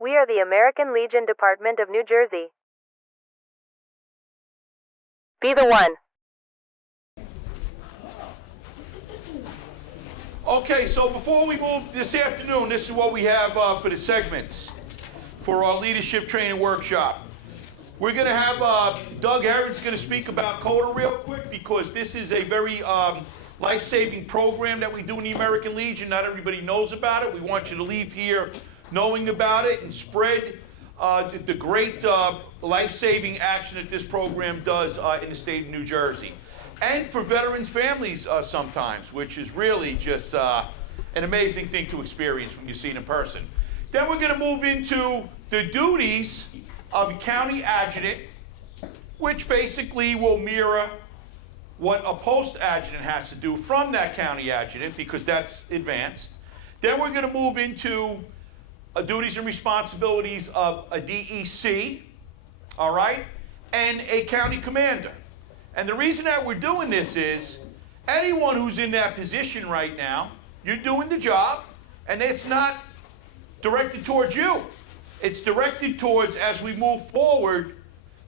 We are the American Legion Department of New Jersey. Be the one. Okay, so before we move this afternoon, this is what we have for the segments for our leadership training workshop. We're going to have Doug Herrin's going to speak about C.O.T.A real quick, because this is a very life-saving program that we do in the American Legion. Not everybody knows about it. We want you to leave here knowing about it and spread the great life-saving action that this program does in the state of New Jersey. And for veterans' families sometimes, which is really just an amazing thing to experience when you see it in person. Then we're going to move into the duties of a county adjutant, which basically will mirror what a post adjutant has to do from that county adjutant, because that's advanced. Then we're going to move into duties and responsibilities of a DEC, all right, and a county commander. And the reason that we're doing this is anyone who's in that position right now, you're doing the job, and it's not directed towards you. It's directed towards, as we move forward,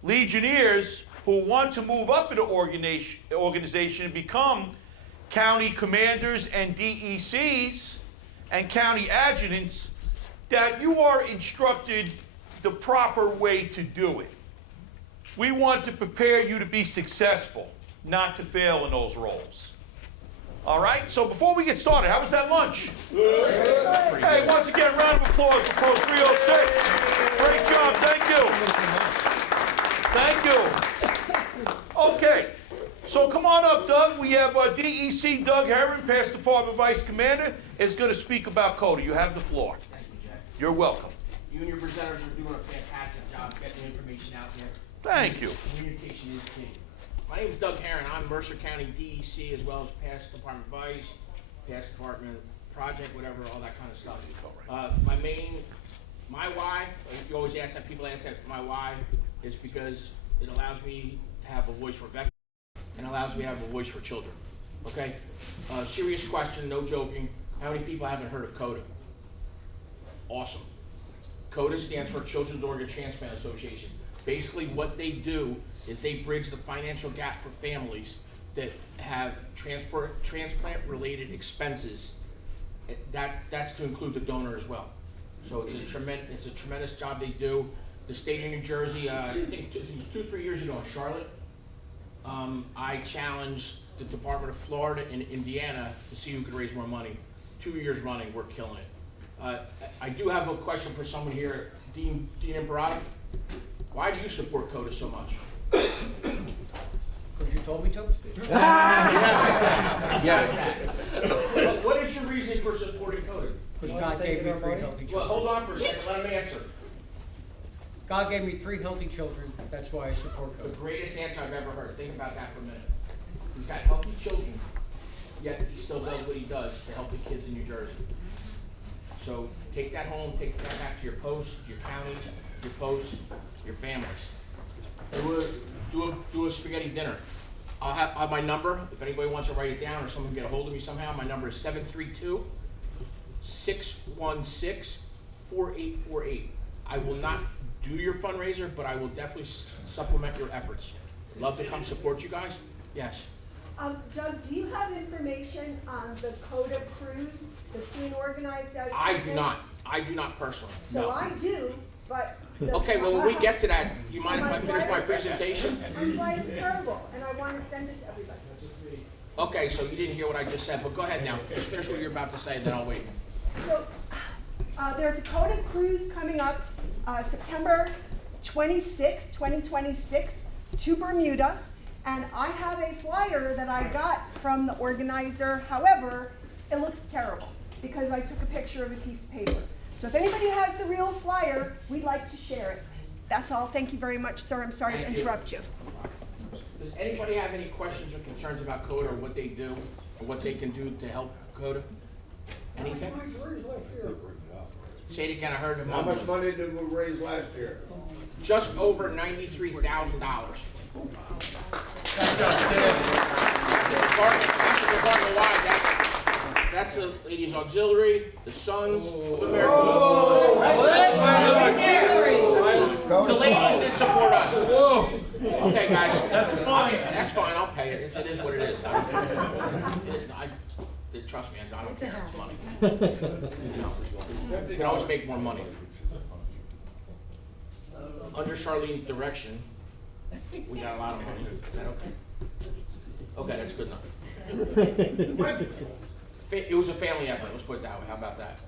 Legionnaires who want to move up in the organization and become county commanders and DECs and county adjutants, that you are instructed the proper way to do it. We want to prepare you to be successful, not to fail in those roles. All right, so before we get started, how was that lunch? Good. Hey, once again, round of applause for Post 306. Great job, thank you. Thank you. Okay, so come on up, Doug. We have DEC Doug Herrin, past Department Vice Commander, is going to speak about C.O.T.A. You have the floor. Thank you, Jack. You're welcome. You and your presenters are doing a fantastic job getting information out there. Thank you. Communication is key. My name is Doug Herrin. I'm Mercer County DEC, as well as past Department Vice, past Department Project, whatever, all that kind of stuff. My why, you always ask that, people ask that, my why is because it allows me to have a voice for veterans and allows me to have a voice for children. Okay? Serious question, no joking. How many people haven't heard of C.O.T.A? Awesome. C.O.T.A stands for Children's Organ Transplant Association. Basically what they do is they bridge the financial gap for families that have transplant-related expenses. That's to include the donor as well. So it's a tremendous job they do. The state of New Jersey, I think it was 2-3 years ago in Charlotte, I challenged the Department of Florida and Indiana to see who could raise more money. 2 years running, we're killing it. I do have a question for someone here, Dean Imperato. Why do you support C.O.T.A so much? Because you told me to? Yes. What is your reasoning for supporting C.O.T.A? Because God gave me 3 healthy Well, children. hold on for a second, let him answer. God gave me 3 healthy children, that's why I support The C.O.T.A. greatest answer I've ever heard. Think about that for a minute. He's got healthy children, yet he still does what he does to help the kids in New Jersey. So take that home, take that back to your posts, your counties, your posts, your families. Do a spaghetti dinner. I'll have my number. If anybody wants to write it down or someone can get a hold of me somehow, my number is 732-616-4848. I will not do your fundraiser, but I will definitely supplement your efforts. Love to come support you guys. Yes. Doug, do you have information on the C.O.T.A cruise that's being organized out? I do not. I do not personally. So No. I do, but. Okay, well, when we get to that, you mind if I finish my presentation? My flight is terrible, and I want to send it to everybody. Okay, so you didn't hear what I just said, but go ahead now. Just finish what you're about to say, then I'll wait. So, there's a C.O.T.A cruise coming up September 26, 2026, to Bermuda, and I have a flyer that I got from the organizer. However, it looks terrible because I took a picture of a piece of paper. So if anybody has the real flyer, we'd like to share it. That's all. Thank you very much, sir. I'm sorry to interrupt you. Does anybody have any questions or concerns about C.O.T.A or what they do or what they can do to help C.O.T.A? Anything? Say it again, I heard him. How much money did we raise last year? Just over $93,000. Department-wide, That's the ladies auxiliary, the Sons of America. The ladies that support us. Okay, guys. That's fine. That's fine. I'll pay it. It is what it is. Trust me, I don't care. It's money. You can always make more money. Under Charlene's direction, we got a lot of money. Is that okay? Okay, that's good enough. It was a family effort, let's put it that way. How about that?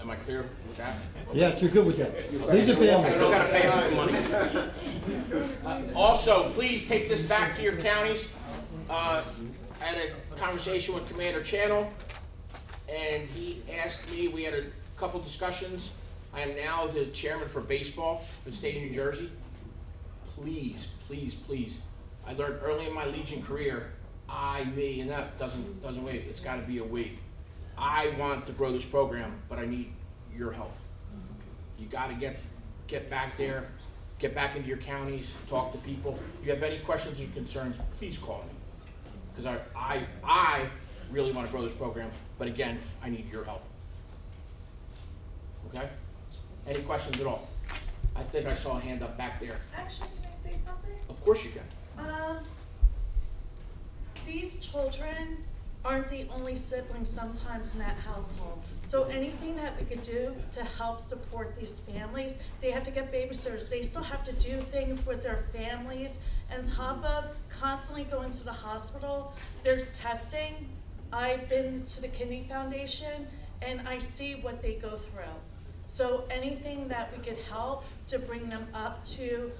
Am I clear with that? Yes, you're good with that. Legion I family. still gotta pay them some money. Also, please take this back to your counties. I had a conversation with Commander Channel, and he asked me, we had a couple discussions. I am now the chairman for baseball for the state of New Jersey. Please, please, please. I learned early in my Legion career, me, and that doesn't wait. It's got to be a we. I want to grow this program, but I need your help. You got to get back there, get back into your counties, talk to people. If you have any questions or concerns, please call me, because I really want to grow this program, but again, I need your help. Okay? Any questions at all? I think I saw a hand up back there. Actually, can I say something? Of course you can. These children aren't the only siblings sometimes in that household. So anything that we could do to help support these families, they have to get babysitters. They still have to do things with their families. On top of constantly going to the hospital, there's testing. I've been to the Kidney Foundation and I see what they go through. So anything that we could help to bring them up to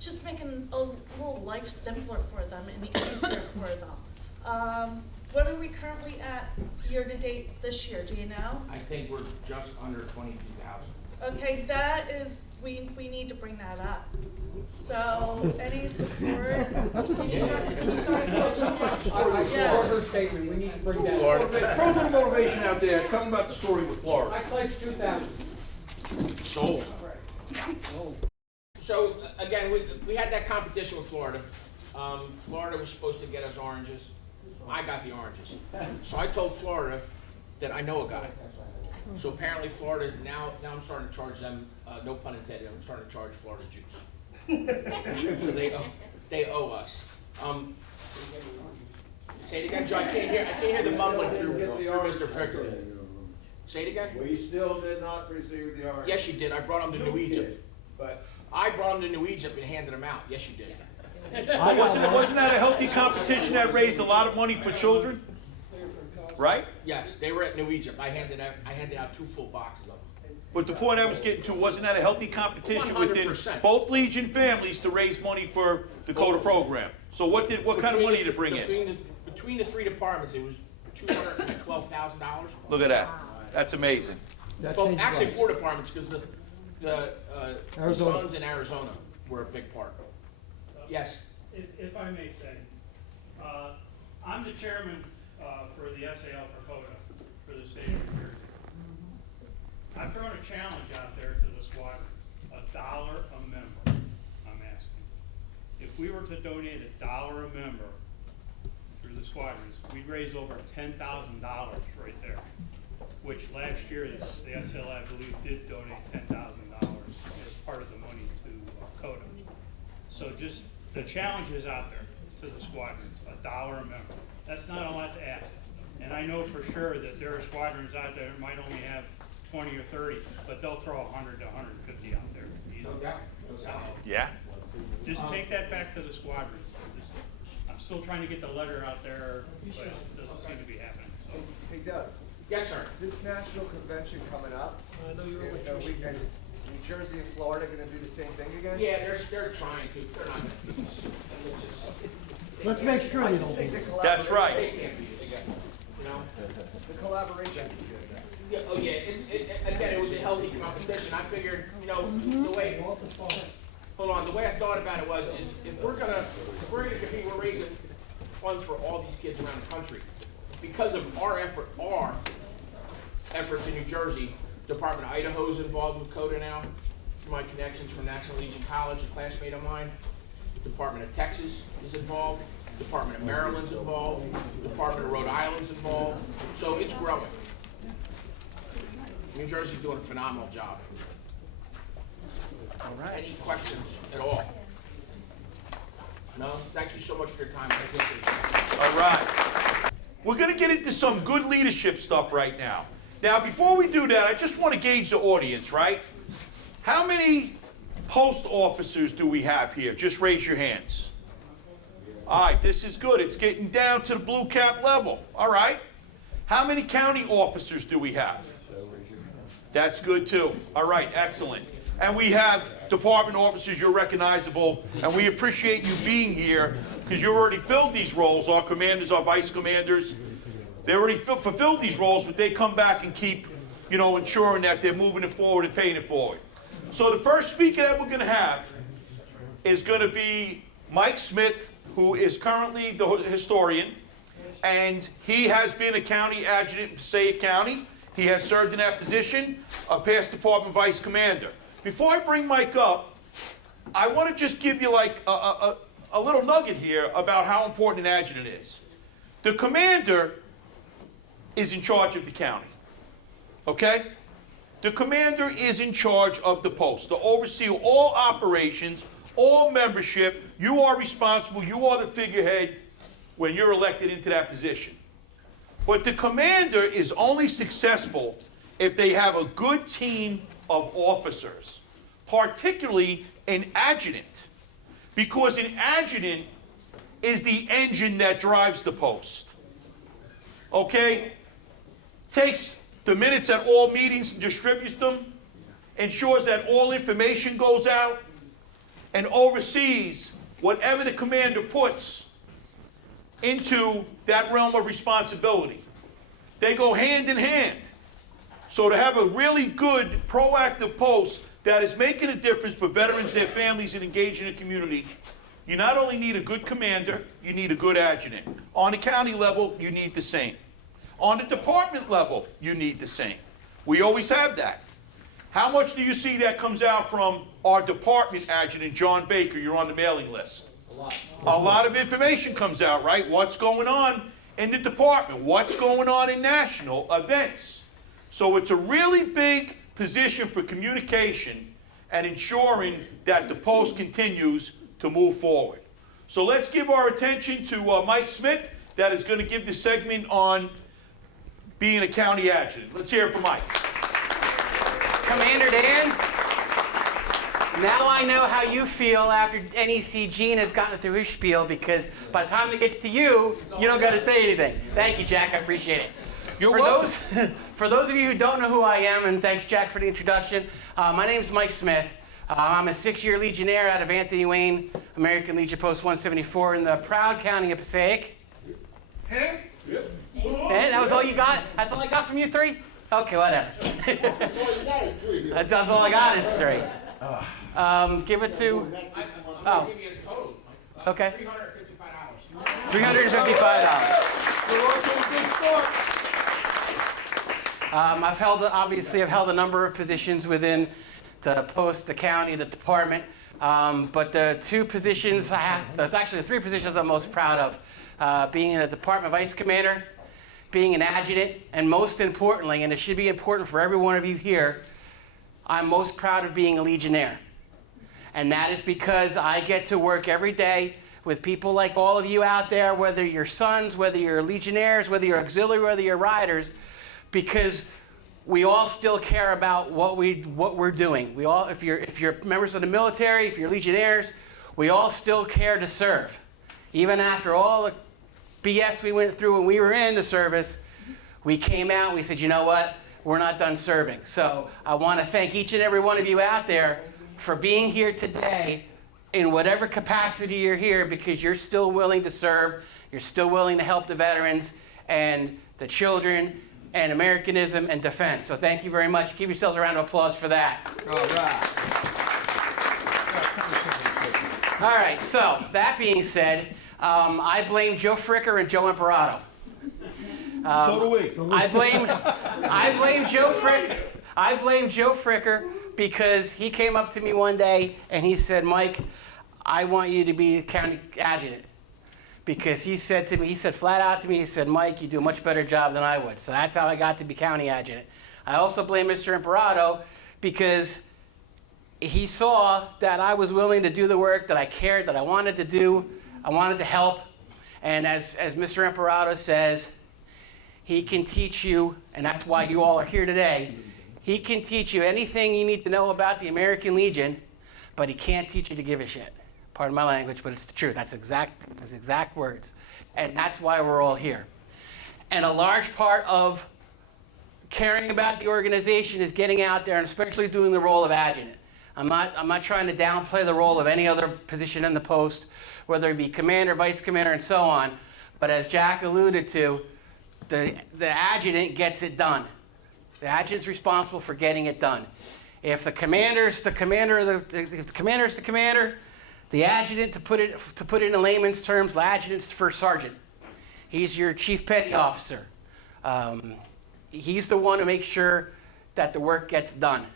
just making a little life simpler for them and easier for them. What are we currently at year to date this year? Do you know? I think we're just under 22,000. Okay, that is, we need to bring that up. So any support? Her statement, we need to bring that Florida. up. Throw a little motivation out there. Tell them about the story with I Florida. pledged 2,000. Sold. So again, we had that competition with Florida. Florida was supposed to get us oranges. I got the oranges. So I told Florida that I know a guy. So apparently Florida, now I'm starting to charge them, no pun intended, I'm starting to charge Florida juice. So they owe us. Say it again, Joe, I can't hear the mumbling through Mr. Ficker. Say it again? We still did not receive the orange. Yes, you did. I brought them to New Egypt. But I brought them to New Egypt and handed them out. Yes, you did. Wasn't that a healthy competition that raised a lot of money for children? Right? Yes, they were at New Egypt. I handed out 2 full boxes of them. But the point I was getting to, wasn't that a healthy competition within 100%. both Legion families to raise money for the C.O.T.A program? So what kind of money did it bring in? Between the 3 departments, it was $212,000. Look at that. That's amazing. That Well, changed actually lives. 4 departments, because the Arizona. Sons in Arizona were a big part. Yes. If I may say, I'm the chairman for the SAL for C.O.T.A for the state of New Jersey. I've thrown a challenge out there to the squadrons, $1 a member, I'm asking. If we were to donate $1 a member through the squadrons, we'd raise over $10,000 right there, which last year the SL, I believe, did donate $10,000 as part of the money to C.O.T.A. So just, the challenge is out there to the squadrons, $1 a member. That's not a lot to ask. And I know for sure that there are squadrons out there that might only have 20 or 30, but they'll throw 100 to 150 out there. So, Yeah? just take that back to the squadrons. I'm still trying to get the letter out there, but it doesn't seem to be happening. So. Hey Doug, Yes, sir. this national convention coming up, is New Jersey and Florida gonna do the same thing again? Yeah, they're trying to. They're not. Let's make sure I they just don't think do the that. That's collaboration, right. They can't be together. You know. the collaboration. Yeah, oh yeah, again, it was a healthy competition. I figured, the way, hold on, the way I thought about it was, is if we're gonna compete, we're raising funds for all these kids around the country. Because of our efforts in New Jersey, Department of Idaho is involved with C.O.T.A now, through my connections from National Legion College, a classmate of mine. Department of Texas is involved. Department of Maryland's involved, Department of Rhode Island's involved, so it's growing. New Jersey's doing a phenomenal job. All right. Any questions at all? No? Thank you so much for your time. I appreciate it. All right. We're going to get into some good leadership stuff right now. Now, before we do that, I just want to gauge the audience, right? How many post officers do we have here? Just raise your hands. All right, this is good. It's getting down to the blue cap level. All right. How many county officers do we have? That's good too. All right, excellent. And we have department officers, you're recognizable, and we appreciate you being here because you've already filled these roles. Our commanders, our vice commanders, they already fulfilled these roles, but they come back and keep, ensuring that they're moving it forward and paying it forward. So the first speaker that we're going to have is going to be Mike Smith, who is currently the historian, and he has been a county adjutant in Passaic County. He has served in that position, a past department vice commander. Before I bring Mike up, I want to just give you like a little nugget here about how important an adjutant is. The commander is in charge of the county, okay? The commander is in charge of the post to oversee all operations, all membership. You are responsible. You are the figurehead when you're elected into that position. But the commander is only successful if they have a good team of officers, particularly an adjutant, because an adjutant is the engine that drives the post. Okay? Takes the minutes at all meetings and distributes them, ensures that all information goes out, and oversees whatever the commander puts into that realm of responsibility. They go hand in hand. So to have a really good, proactive post that is making a difference for veterans, their families, and engaged in the community, you not only need a good commander, you need a good adjutant. On the county level, you need the same. On the department level, you need the same. We always have that. How much do you see that comes out from our department adjutant, John Baker? You're on the mailing list. A lot of information comes out, right? What's going on in the department? What's going on in national events? So it's a really big position for communication and ensuring that the post continues to move forward. So let's give our attention to Mike Smith, that is going to give the segment on being a county adjutant. Let's hear it from Mike. Commander Dan, now I know how you feel after NEC Gene has gotten through his spiel, because by the time it gets to you, you don't got to say anything. Thank you, Jack. I appreciate it. You're welcome. For those of you who don't know who I am, and thanks, Jack, for the introduction, my name's Mike Smith. I'm a 6-year Legionnaire out of Anthony Wayne, American Legion Post 174 in the proud county of Passaic. Hey? Yep. Hey, that was all you got? That's all I got from you three? Okay, whatever. That's all I got is three. Give it to... I'm going to give you a total. Okay. $355. $355. I've held a number of positions within the post, the county, the department, but the two positions there's actually the three positions I'm most proud of, being a department vice commander, being an adjutant, and most importantly, and it should be important for every one of you here, I'm most proud of being a Legionnaire. And that is because I get to work every day with people like all of you out there, whether you're sons, whether you're Legionnaires, whether you're auxiliary, whether you're riders, because we all still care about what we're doing. We all, if you're members of the military, if you're Legionnaires, we all still care to serve. Even after all the BS we went through when we were in the service, we came out and we said, you know what? We're not done serving. So I want to thank each and every one of you out there for being here today in whatever capacity you're here, because you're still willing to serve, you're still willing to help the veterans and the children and Americanism and defense. So thank you very much. Give yourselves a round of applause for that. All right, so that being said, I blame Joe Fricker and Joe Imperato. So do we. I blame Joe Fricker. I blame Joe Fricker because he came up to me one day and he said, Mike, I want you to be county adjutant. because he said to me, he said flat out to me, he said, Mike, you do a much better job than I would. So that's how I got to be county adjutant. I also blame Mr. Imperato because he saw that I was willing to do the work that I cared, that I wanted to do. I wanted to help. And as Mr. Imperato says, he can teach you, and that's why you all are here today, he can teach you anything you need to know about the American Legion, but he can't teach you to give a shit. Pardon my language, but it's the truth. That's exact words. And that's why we're all here. And a large part of caring about the organization is getting out there and especially doing the role of adjutant. I'm not trying to downplay the role of any other position in the post, whether it be commander, vice commander, and so on. But as Jack alluded to, the adjutant gets it done. The adjutant's responsible for getting it done. If the commander's the commander, the adjutant, to put it in layman's terms, the adjutant's the first sergeant. He's your chief petty officer. He's the one who makes sure that the work gets done.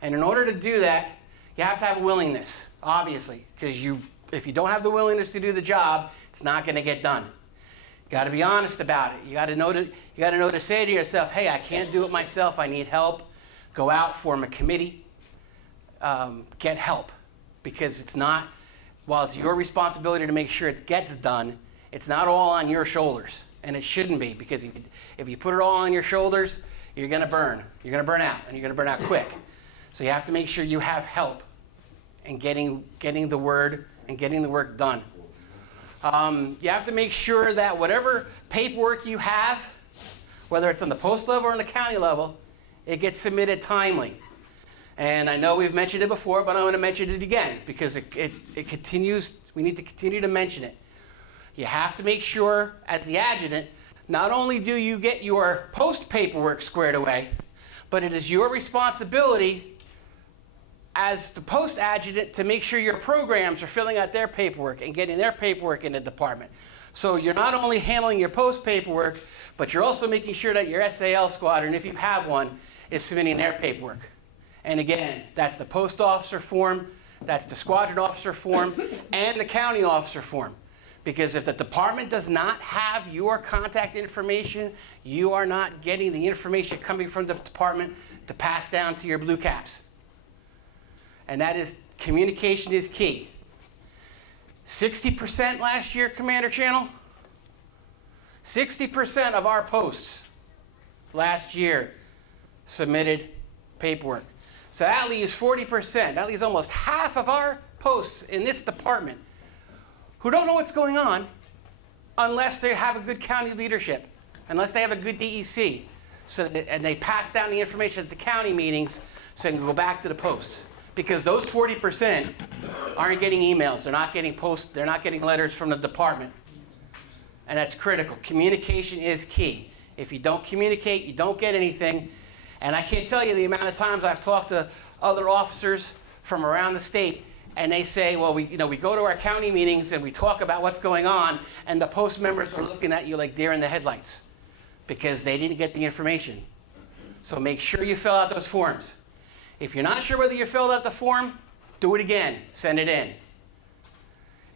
And in order to do that, you have to have a willingness, obviously, because if you don't have the willingness to do the job, it's not going to get done. You got to be honest about it. You got to know to say to yourself, hey, I can't do it myself. I need help. Go out, form a committee, get help, because it's not. While it's your responsibility to make sure it gets done, it's not all on your shoulders, and it shouldn't be, because if you put it all on your shoulders, you're going to burn. You're going to burn out, and you're going to burn out quick. So you have to make sure you have help in getting the word and getting the work done. You have to make sure that whatever paperwork you have, whether it's on the post level or on the county level, it gets submitted timely. And I know we've mentioned it before, but I'm going to mention it again because it continues. We need to continue to mention it. You have to make sure, as the adjutant, not only do you get your post paperwork squared away, but it is your responsibility as the post adjutant to make sure your programs are filling out their paperwork and getting their paperwork in the department. So you're not only handling your post paperwork, but you're also making sure that your SAL squadron, if you have one, is submitting their paperwork. And again, that's the post officer form, that's the squadron officer form, and the county officer form. Because if the department does not have your contact information, you are not getting the information coming from the department to pass down to your blue caps. And that is, communication is key. 60% last year, Commander Channel, 60% of our posts last year submitted paperwork. So that leaves 40%. That leaves almost half of our posts in this department who don't know what's going on unless they have a good county leadership, unless they have a good DEC, and they pass down the information at the county meetings so they can go back to the posts. Because those 40% aren't getting emails, they're not getting posts, they're not getting letters from the department. And that's critical. Communication is key. If you don't communicate, you don't get anything. And I can't tell you the amount of times I've talked to other officers from around the state, and they say, well, we go to our county meetings and we talk about what's going on, and the post members are looking at you like deer in the headlights because they didn't get the information. So make sure you fill out those forms. If you're not sure whether you filled out the form, do it again. Send it in.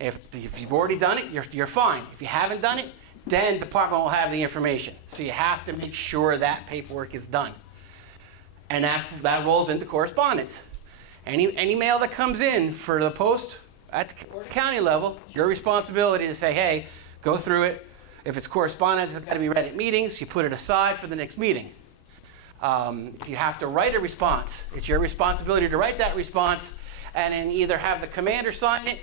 If you've already done it, you're fine. If you haven't done it, then the department will have the information. So you have to make sure that paperwork is done. And that rolls into correspondence. Any mail that comes in for the post at the county level, your responsibility to say, hey, go through it. If it's correspondence, it's got to be read at meetings. You put it aside for the next meeting. If you have to write a response, it's your responsibility to write that response and then either have the commander sign it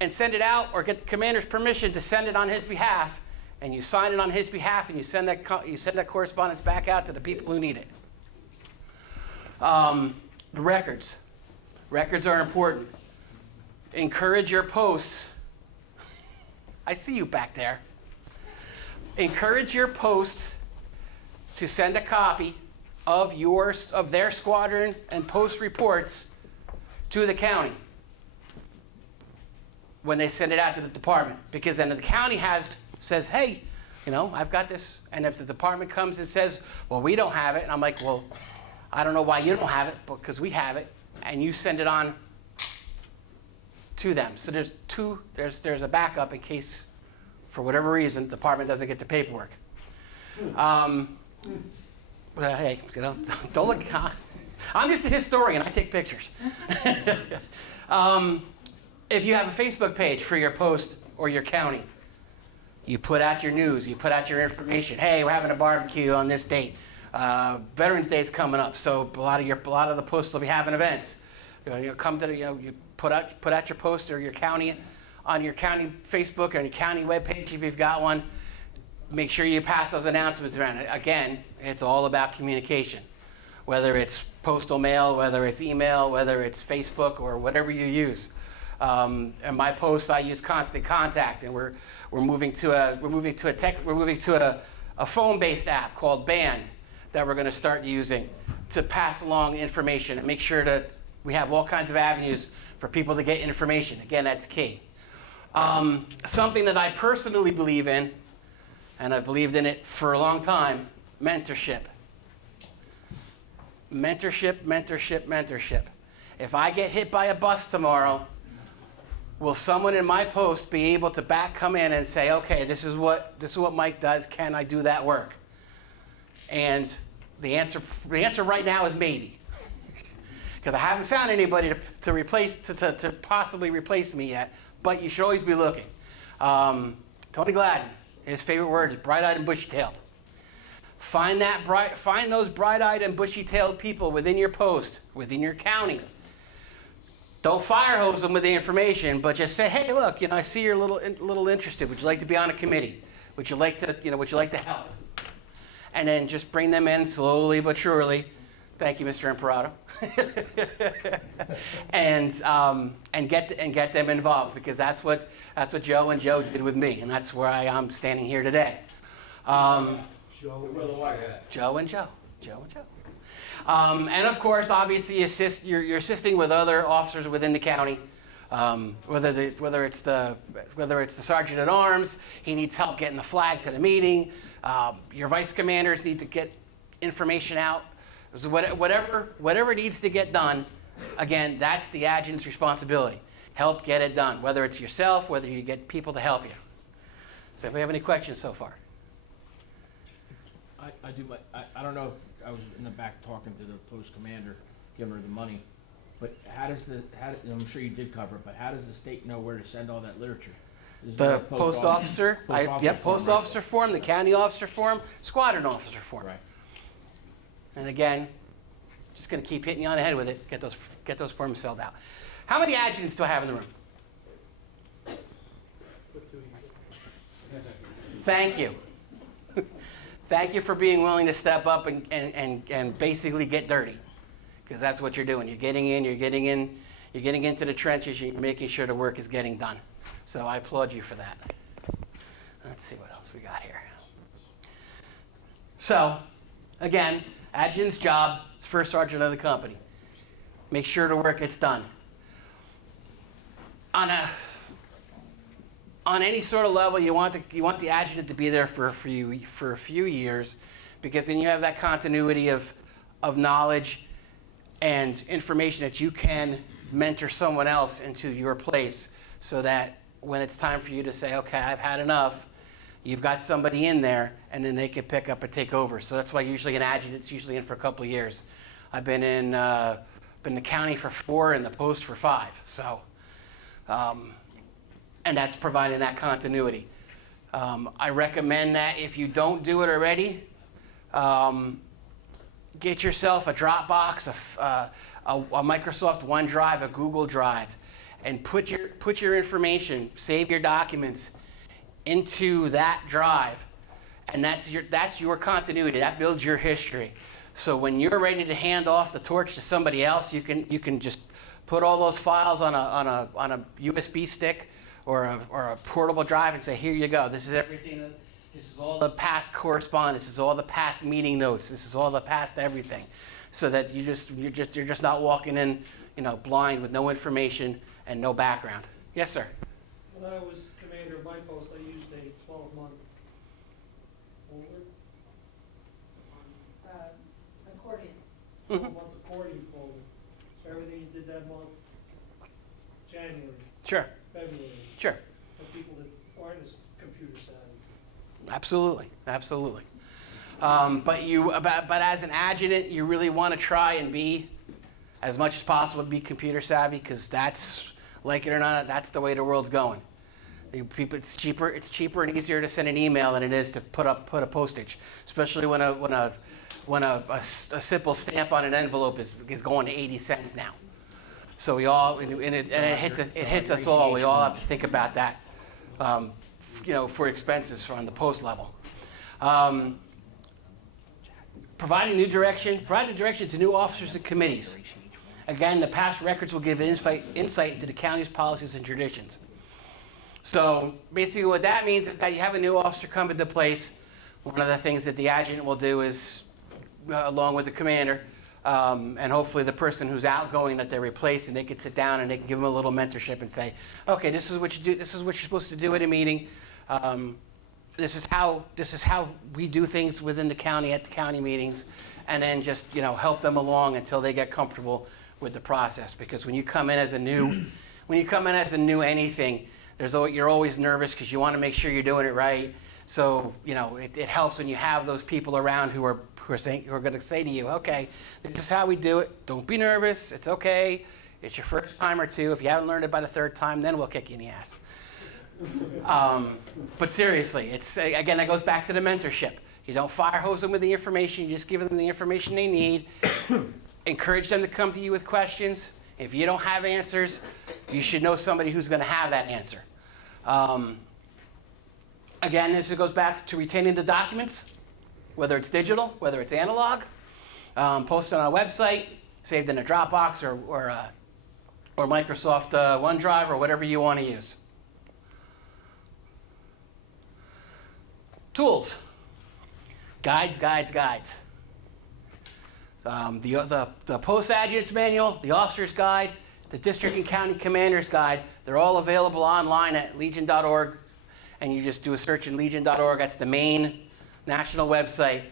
and send it out, or get the commander's permission to send it on his behalf, and you sign it on his behalf and you send that correspondence back out to the people who need it. The records. Records are important. Encourage your posts. I see you back there. Encourage your posts to send a copy of their squadron and post reports to the county when they send it out to the department, because then the county says, hey, I've got this. And if the department comes and says, well, we don't have it, and I'm like, well, I don't know why you don't have it, because we have it, and you send it on to them. So there's a backup in case For whatever reason, the department doesn't get the paperwork. Well, hey, you know, don't look. I'm just a historian. I take pictures. If you have a Facebook page for your post or your county, you put out your news, you put out your information. Hey, we're having a barbecue on this date. Veterans Day is coming up, so a lot of the posts will be having events. Come to the, you put out your post or your county on your county Facebook or your county webpage if you've got one. Make sure you pass those announcements around. Again, it's all about communication, whether it's postal mail, whether it's email, whether it's Facebook or whatever you use. In my posts, I use Constant Contact, and we're moving to a phone-based app called Band that we're going to start using to pass along information and make sure that we have all kinds of avenues for people to get information. Again, that's key. Something that I personally believe in, and I've believed in it for a long time, mentorship. Mentorship, mentorship, mentorship. If I get hit by a bus tomorrow, will someone in my post be able to come in and say, okay, this is what Mike does, can I do that work? And the answer right now is maybe. Because I haven't found anybody to possibly replace me yet, but you should always be looking. Tony Gladden, his favorite word is bright-eyed and bushy-tailed. Find those bright-eyed and bushy-tailed people within your post, within your county. Don't fire hose them with the information, but just say, hey, look, I see you're a little interested. Would you like to be on a committee? Would you like to help? And then just bring them in slowly but surely. Thank you, Mr. Imperato. and get them involved, because that's what Joe and Joe did with me, and that's why I'm standing here today. Joe and Joe. And of course, obviously, you're assisting with other officers within the county. Whether it's the sergeant at arms, he needs help getting the flag to the meeting. Your vice commanders need to get information out. So whatever needs to get done, again, that's the adjutant's responsibility. Help get it done, whether it's yourself, whether you get people to help you. So if we have any questions so far? I do, but I don't know if I was in the back talking to the post commander, giving her the money, but I'm sure you did cover it, but how does the state know where to send all that literature? The post officer form, the county officer form, squadron officer form. Right. And again, just going to keep hitting you on the head with it. Get those forms filled out. How many adjutants do I have in the room? Thank you. Thank you for being willing to step up and basically get dirty, because that's what you're doing. You're getting into the trenches. You're making sure the work is getting done. So I applaud you for that. Let's see what else we got here. So, again, adjutant's job is first sergeant of the company. Make sure the work gets done. On any sort of level, you want the adjutant to be there for a few years, because then you have that continuity of knowledge and information that you can mentor someone else into your place, so that when it's time for you to say, okay, I've had enough, you've got somebody in there, and then they can pick up and take over. So that's why usually an adjutant's usually in for a couple of years. I've been in the county for 4 and the post for 5. So, and that's providing that continuity. I recommend that if you don't do it already, get yourself a Dropbox, a Microsoft OneDrive, a Google Drive, and put your information, save your documents into that drive, and that's your continuity. That builds your history. So when you're ready to hand off the torch to somebody else, you can just put all those files on a USB stick or a portable drive and say, here you go. This is everything. This is all the past correspondence. This is all the past meeting notes. This is all the past everything, so that you're just not walking in, blind with no information and no background. Yes, sir. When I was commander of my post, I used a 12-month folder. Accordion. 12-month accordion folder. So everything you did that month, January, Sure. February. Sure. For people that aren't as computer savvy. Absolutely, absolutely. But as an adjutant, you really want to try and be, as much as possible, be computer savvy, because that's, like it or not, that's the way the world's going. It's cheaper and easier to send an email than it is to put a postage, especially when a simple stamp on an envelope is going to 80 cents now. So we all, and it hits us all. We all have to think about that, for expenses on the post level. Providing direction to new officers and committees. Again, the past records will give insight into the county's policies and traditions. So basically what that means is that you have a new officer come into place. One of the things that the adjutant will do is, along with the commander, and hopefully the person who's outgoing that they're replacing, they can sit down and they can give them a little mentorship and say, okay, this is what you do. This is what you're supposed to do at a meeting. This is how we do things within the county at the county meetings, and then just help them along until they get comfortable with the process. Because when you come in as a new anything, you're always nervous because you want to make sure you're doing it right. So it helps when you have those people around who are going to say to you, okay, this is how we do it. Don't be nervous. It's okay. It's your first time or two. If you haven't learned it by the third time, then we'll kick you in the ass. But seriously, again, that goes back to the mentorship. You don't fire hose them with the information. You just give them the information they need. Encourage them to come to you with questions. If you don't have answers, you should know somebody who's going to have that answer. Again, this goes back to retaining the documents, whether it's digital, whether it's analog, posted on a website, saved in a Dropbox or Microsoft OneDrive or whatever you want to use. Tools, guides. The post adjutant's manual, the officer's guide, the district and county commander's guide, they're all available online at legion.org. And you just do a search in legion.org. That's the main national website.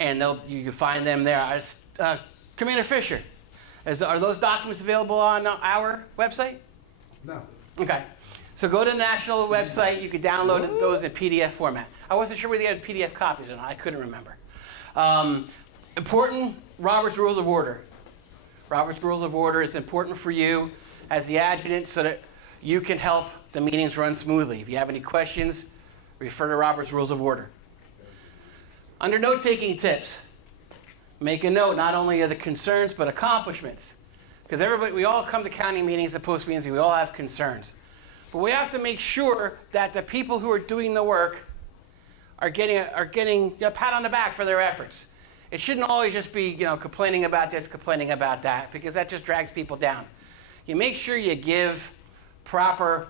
And you can find them there. Commander Fisher, are those documents available on our website? No. Okay. So go to the national website. You can download those in PDF format. I wasn't sure whether you had PDF copies or not. I couldn't remember. Important, Robert's Rules of Order. Robert's Rules of Order is important for you as the adjutant so that you can help the meetings run smoothly. If you have any questions, refer to Robert's Rules of Order. Under note-taking tips, make a note not only of the concerns but accomplishments. Because we all come to county meetings and post meetings and we all have concerns. But we have to make sure that the people who are doing the work are getting a pat on the back for their efforts. It shouldn't always just be complaining about this, complaining about that, because that just drags people down. You make sure you give make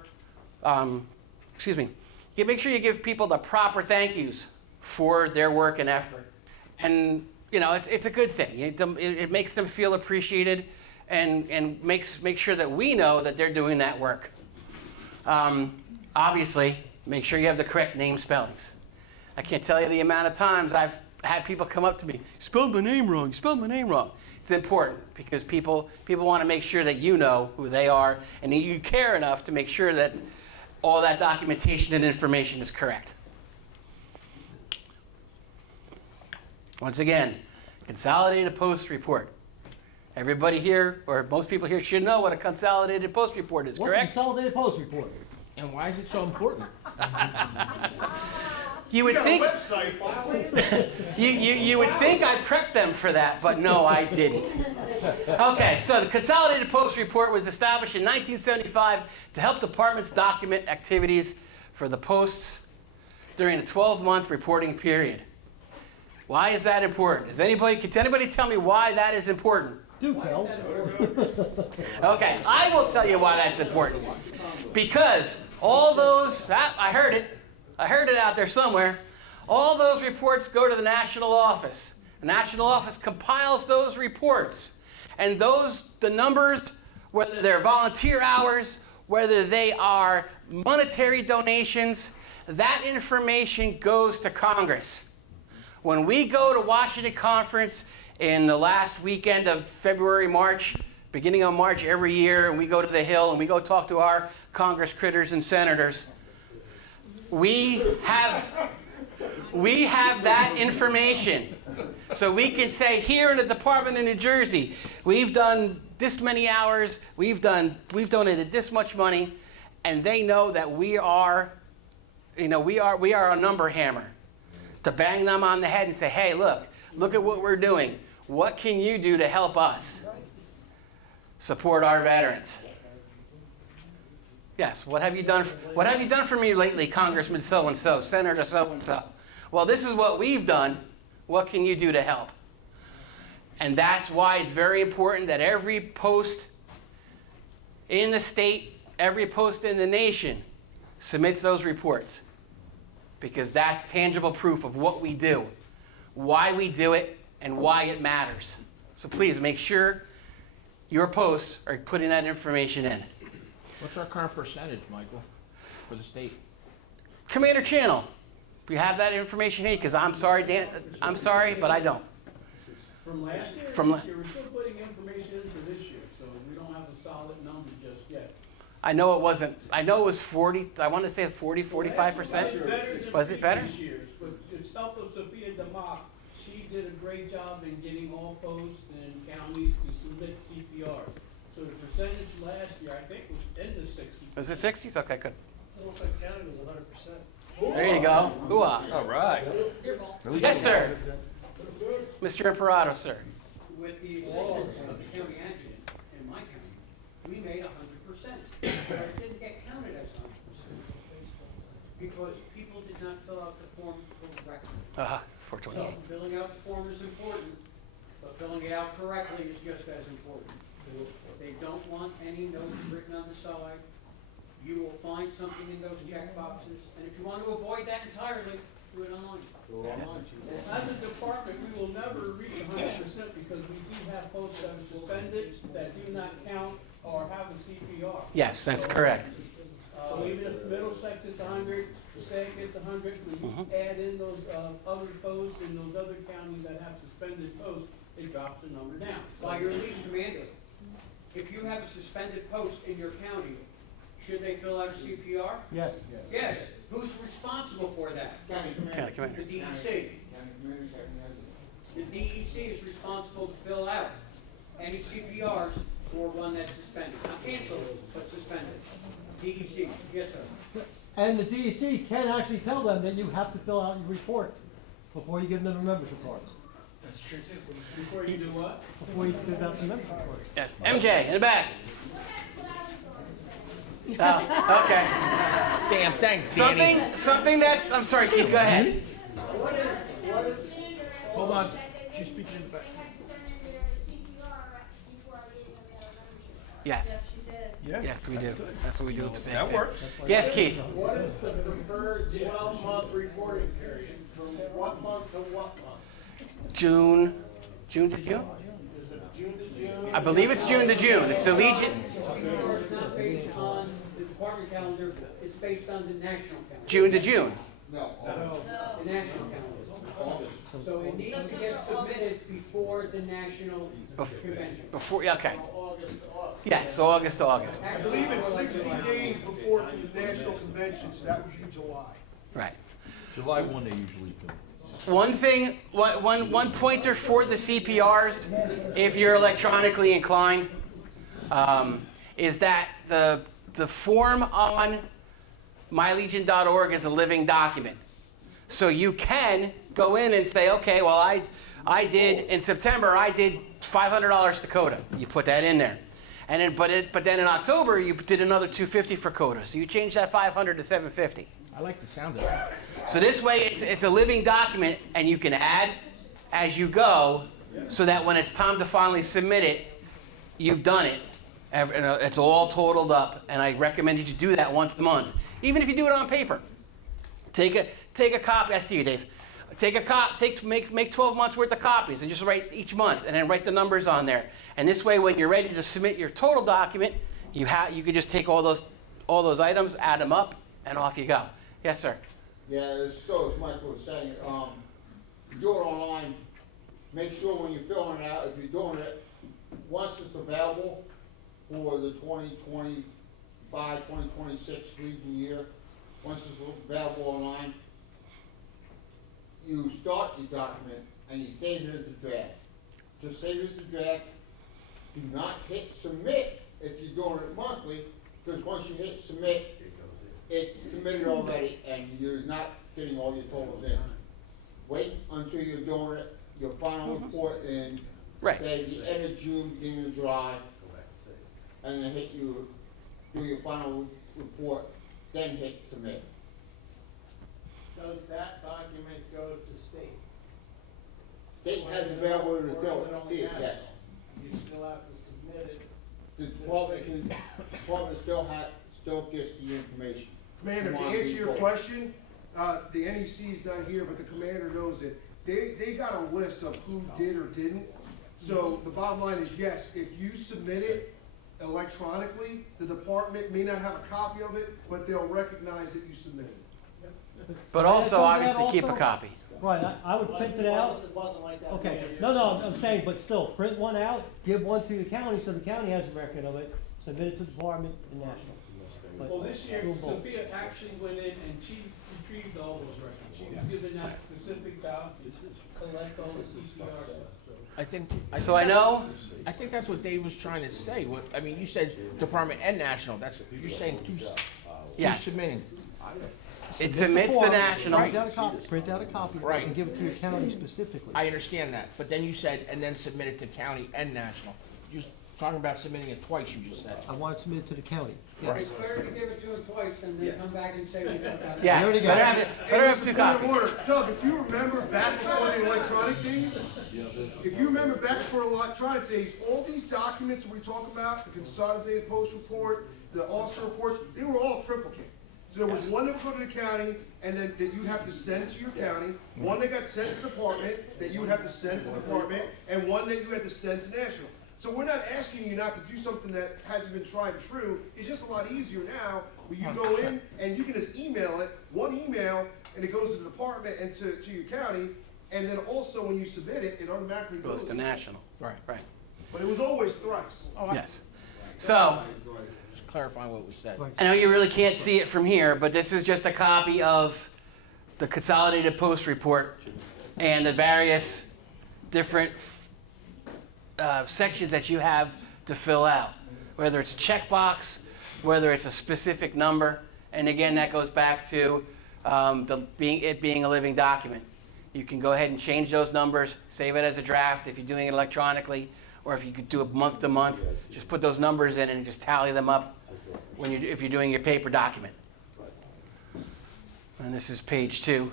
sure you give people the proper thank yous for their work and effort. And it's a good thing. It makes them feel appreciated and makes sure that we know that they're doing that work. Obviously, make sure you have the correct name spellings. I can't tell you the amount of times I've had people come up to me, spelled my name wrong, It's important because people want to make sure that you know who they are and that you care enough to make sure that all that documentation and information is correct. Once again, consolidated post report. Everybody here, or most people here, should know what a consolidated post report is, correct? What's a consolidated post report? And why is it so important? You would think you would think I prepped them for that, but no, I didn't. Okay, so the Consolidated Post Report was established in 1975 to help departments document activities for the posts during a 12-month reporting period. Why is that important? Can anybody tell me why that is important? Do tell. Okay, I will tell you why that's important. Because all those, I heard it out there somewhere. All those reports go to the national office. The national office compiles those reports. And the numbers, whether they're volunteer hours, whether they are monetary donations, that information goes to Congress. When we go to Washington Conference in the last weekend of February, March, beginning of March every year, and we go to the Hill and we go talk to our Congress critters and senators, we have We have that information. So we can say here in the Department of New Jersey, we've done this many hours, we've donated this much money, and they know that we are a number hammer. To bang them on the head and say, hey, look at what we're doing. What can you do to help us support our veterans? Yes, what have you done for me lately, Congressman so-and-so, Senator so-and-so? Well, this is what we've done. What can you do to help? And that's why it's very important that every post in the state, every post in the nation submits those reports. Because that's tangible proof of what we do, why we do it, and why it matters. So please make sure your posts are putting that information in. What's our current percentage, Michael, for the state? Commander Channel, we have that information here, because I'm sorry, Dan, I'm sorry, but I don't. From last year, From this year, we're still putting information into this year, so we don't have a solid number just yet. I know it was 40, I want to say 40, 45%. Was it better? This year's, but it's helped of Sophia DeMock. She did a great job in getting all posts and counties to submit CPR. So the percentage last year, I think, was in the 60s. Was it 60s? Okay, good. It looks like Canada was 100%. There you go. Hoo-ah. All right. Yes, sir. Mr. Imperato, sir. With the assistance of the county adjutant in my county, we made 100%. But it didn't get counted as 100%. Because people did not fill out the form correctly. So 428. filling out the form is important, but filling it out correctly is just as important. They don't want any notes written on the side. You will find something in those check boxes, and if you want to avoid that entirely, do it online. As a department, we will never reach 100% because we do have posts that are suspended, that do not count or have a CPR. Yes, that's correct. So even if Middlesex is 100, Passaic gets 100, when you add in those other posts in those other counties that have suspended posts, it drops the number down. By your lead commander, if you have a suspended post in your county, should they fill out a CPR? Yes. Yes. Who's responsible for that? County The Commander. DEC. The DEC is responsible to fill out any CPRs for one that's suspended. Not canceled, but suspended. DEC, yes, sir. And the DEC can actually tell them that you have to fill out your report before you give them the membership cards. That's true too. Before you do what? Before you give out the membership cards. Yes. MJ, in the back. Oh, okay. Damn, thanks, Danny. Something that's, I'm sorry, Keith, go ahead. What is, Hold on. She's speaking in the back. Yes. Yes, you did. Yes, we do. That's what we do. That works. Yes, Keith. what is the preferred 12-month reporting period? From what month to what month? June to June? Is it June to June? I believe it's June to June. It's the Legion. It's not based on the department calendar, it's based on the national calendar. June to June. The national calendar. So it needs to get submitted before the national convention. Before, yeah, okay. August to August. Yes, so August to August. I believe it's 60 days before the national convention, so that was in July. Right. July 1 they usually do. One thing, one pointer for the CPRs, if you're electronically inclined, is that the form on mylegion.org is a living document. So you can go in and say, okay, well, I did, in September, I did $500 to C.O.T.A. You put that in there. And then, but then in October, you did another $250 for C.O.T.A. So you change that $500 to $750. I like the sound of that. So this way, it's a living document, and you can add as you go, so that when it's time to finally submit it, you've done it. It's all totaled up, and I recommend you do that once a month, even if you do it on paper. Take a copy. I see you, Dave. Make 12 months worth of copies, and just write each month, and then write the numbers on there. And this way, when you're ready to submit your total document, you can just take all those items, add them up, and off you go. Yes, sir. Yeah, so as Michael was saying, you do it online, make sure when you're filling it out, if you're doing it, once it's available for the 2025, 2026 Legion year, once it's available online, you start your document and you save it as a draft. Just save it as a draft. Do not hit submit if you're doing it monthly, because once you hit submit, it's submitted already and you're not getting all your totals in. Wait until you're doing it, your final report in, Right. say, the end of June, beginning of July, and then do your final report, then hit submit. Does that document go to state? State has available to Or is it only see it, yes. national? You still have to submit it. The department still gets the information. Commander, to Come on, answer your report. question, the NEC is not here, but the commander knows it. They got a list of who did or didn't. So the bottom line is, yes, if you submit it electronically, the department may not have a copy of it, but they'll recognize that you submitted it. But also, obviously, keep a copy. Right, I would print it out. It wasn't like that. Okay, many no, years ago. I'm saying, but still, print one out, give one to the county, so the county has a record of it, submit it to the department and national. But Well, this year, do both. Sophia actually went in and she retrieved all those records. She was given that specific job to collect all the CCR stuff, so. I think. So I know, I think that's what Dave was trying to say. What, I mean, you said department and national. That's, you're saying two Yes. submitting. it Submit the submits to form, national. Print out a copy, Right. and give it to your county specifically. I understand that, but then you said, and then submit it to county and national. You're talking about submitting it twice, you just said. I want it submitted to the county. Yes. Right. It's better to give it to them twice than they come back and say we don't got it. Yes, There we go. better have two Point of copies. order. Doug, if you remember back before the electronic days, if you remember back before electronic days, all these documents we talk about, the consolidated post report, the officer reports, they were all triplicate. So there was one that would go to the county, and then that you have to send to your county, one that got sent to the department, that you would have to send to the department, and one that you had to send to national. So we're not asking you not to do something that hasn't been tried and true. It's just a lot easier now, where you go in and you can just email it, one email, and it goes to the department and to your county, and then also when you submit it, it automatically Goes to national. Right. Right, But it was always thrice. yes. So, Just clarifying what we said. Right. I know you really can't see it from here, but this is just a copy of the consolidated post report and the various different sections that you have to fill out, whether it's a checkbox, whether it's a specific number, and again, that goes back to it being a living document. You can go ahead and change those numbers, save it as a draft if you're doing it electronically, or if you could do it month to month, just put those numbers in and just tally them up if you're doing your paper document. And this is page 2.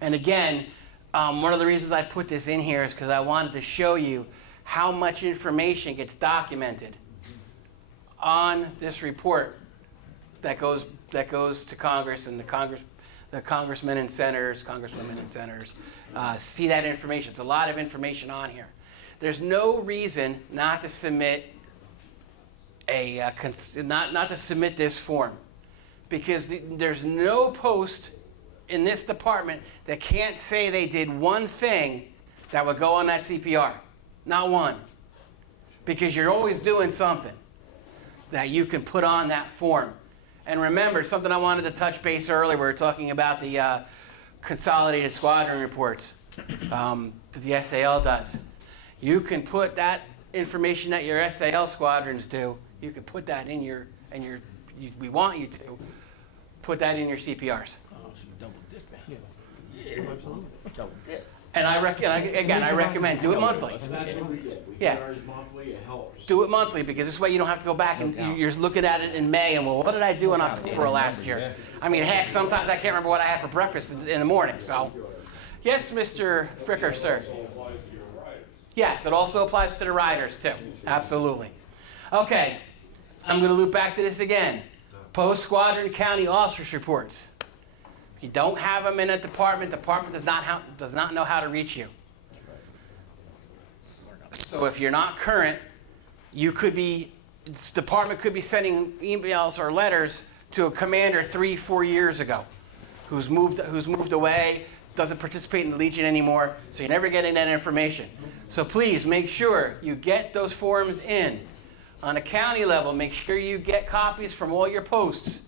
And again, one of the reasons I put this in here is because I wanted to show you how much information gets documented on this report that goes to Congress, and the congressmen and senators, congresswomen and senators see that information. It's a lot of information on here. There's no reason not to submit not to submit this form, because there's no post in this department that can't say they did one thing that would go on that CPR. Not one. Because you're always doing something that you can put on that form. And remember, something I wanted to touch base earlier, we were talking about the consolidated squadron reports that the SAL does. You can put that information that your SAL squadrons do, you can put that in we want you to put that in your CPRs. Oh, so you double dip, man. Yeah. Absolutely. Double dip. And I recommend do it monthly. And that's what we did. We Yeah. did ours monthly, it helps. Do it monthly, because this way you don't have to go back and you're looking at it in May and, well, what did I do in October last year? I mean, heck, sometimes I can't remember what I had for breakfast in the morning, so. Yes, Mr. Fricker, sir. Yes, it also applies to the riders too, absolutely. Okay, I'm going to loop back to this again. Post-squadron county officers reports. If you don't have them in a department does not know how to reach you. So if you're not current, this department could be sending emails or letters to a commander 3-4 years ago who's moved away, doesn't participate in the Legion anymore, so you're never getting that information. So please make sure you get those forms in. On a county level, make sure you get copies from all your posts.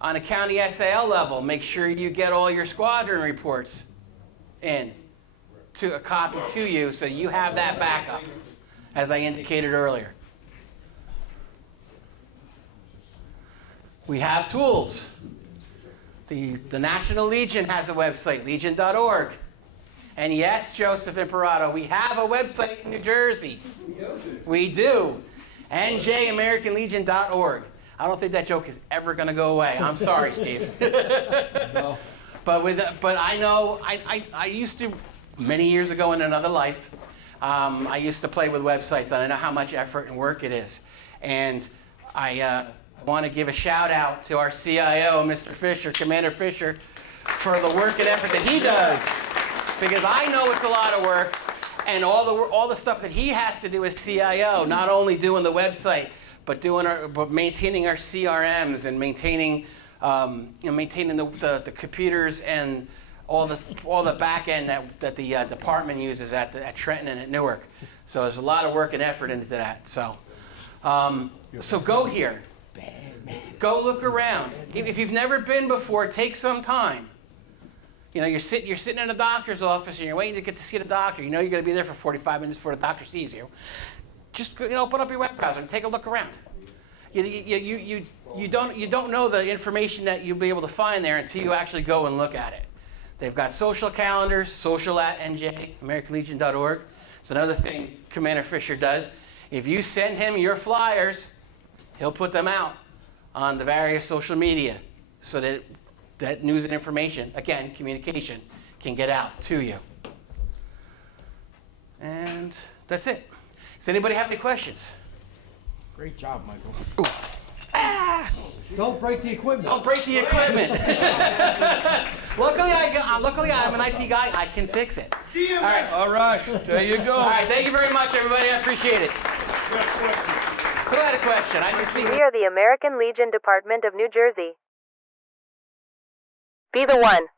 On a county SAL level, make sure you get all your squadron reports in to a copy to you so you have that backup, as I indicated earlier. We have tools. The National Legion has a website, legion.org. And yes, Joseph Imperato, we have a website in New Jersey. We do. NJAmericanLegion.org. I don't think that joke is ever going to go away. I'm sorry, Steve. No. But I know, I used to, many years ago in another life, I used to play with websites, and I know how much effort and work it is. And I want to give a shout out to our CIO, Mr. Fisher, Commander Fisher, for the work and effort that he does. Because I know it's a lot of work, and all the stuff that he has to do as CIO, not only doing the website, but maintaining our CRMs and maintaining the computers and all the back end that the department uses at Trenton and at Newark. So there's a lot of work and effort into that. So go here, go look around. If you've never been before, take some time. You know, you're sitting in a doctor's office and you're waiting to get to see the doctor. You know you're going to be there for 45 minutes before the doctor sees you. Just open up your web browser and take a look around. You don't know the information that you'll be able to find there until you actually go and look at it. They've got social calendars, social@NJAmericanLegion.org. It's another thing Commander Fisher does. If you send him your flyers, he'll put them out on the various social media so that news and information, again, communication, can get out to you. And that's it. Does anybody have any questions? Great job, Michael. Don't break the equipment. Don't break the equipment. Luckily, I'm an IT guy. I can fix it. All right. All right, there you go. All right. Thank you very much, everybody. I appreciate it. Who had a question? I can see. We are the American Legion Department of New Jersey. Be the one.